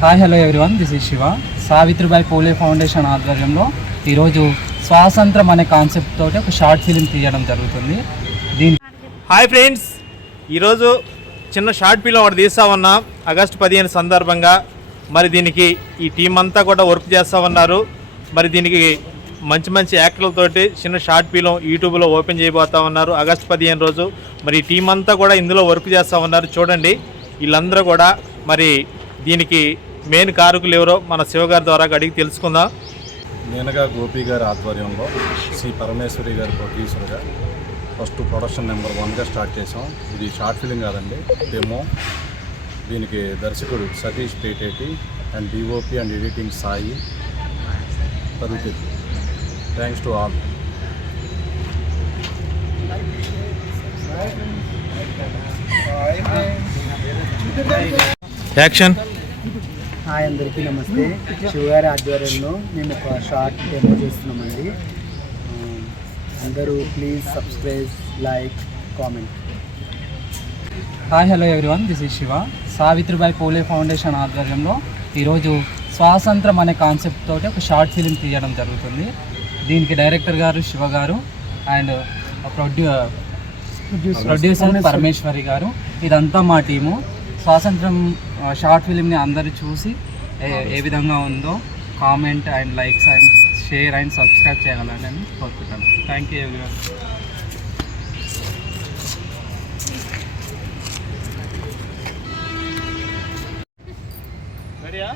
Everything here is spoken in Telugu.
Hi hello everyone, this is Shiva. Savitribai Phule foundation ఆధ్వర్యంలో ఈరోజు స్వాతంత్రం అనే కాన్సెప్ట్ తోటి ఒక షార్ట్ ఫిలిం తీయడం జరుగుతుంది. హాయ్ ఫ్రెండ్స్, ఈరోజు చిన్న షార్ట్ ఫిలిం ఒకటి తీస్తా ఉన్నాం ఆగస్టు 15 సందర్భంగా. మరి దీనికి ఈ టీం అంతా కూడా వర్క్ చేస్తూ ఉన్నారు. మరి దీనికి మంచి మంచి యాక్టర్లతోటి చిన్న షార్ట్ ఫిలిం యూట్యూబ్లో ఓపెన్ చేయబోతూ ఉన్నారు ఆగస్టు 15 రోజు. మరి ఈ టీం అంతా కూడా ఇందులో వర్క్ చేస్తూ ఉన్నారు. చూడండి, వీళ్ళందరూ కూడా మరి దీనికి మెయిన్ కారకులు ఎవరో మన శివగారి ద్వారా అడిగి తెలుసుకుందాం. నేనగా గోపి గారి ఆధ్వర్యంలో శ్రీ పరమేశ్వరి గారి ప్రొడ్యూసర్గా ఫస్ట్ ప్రొడక్షన్ నెంబర్ 1గా స్టార్ట్ చేసాం. ఇది షార్ట్ ఫిలిం కాదండి, డెమో. దీనికి దర్శకుడు Satish Peteti and DOP and editing Sai Paruti. Thanks to all. Action. Hi అందరికీ నమస్తే. శివగారి ఆధ్వర్యంలో మేము ఒక షార్ట్ డెమో చేస్తున్నామండి. అందరూ please subscribe, like, comment. Hi hello everyone, this is Shiva. Savitribai Phule foundation ఆధ్వర్యంలో ఈరోజు స్వాతంత్రం అనే కాన్సెప్ట్ తోటి ఒక షార్ట్ ఫిలిం తీయడం జరుగుతుంది. దీనికి డైరెక్టర్ గారు శివ గారు అండ్ ప్రొడ్యూసర్ పరమేశ్వరి గారు. ఇదంతా మా టీము. స్వాతంత్రం షార్ట్ ఫిలింని అందరూ చూసి ఏ విధంగా ఉందో comment and likes and share and subscribe చేయాలని కోరుకుంటాను. Thank you everyone. రెడీయా?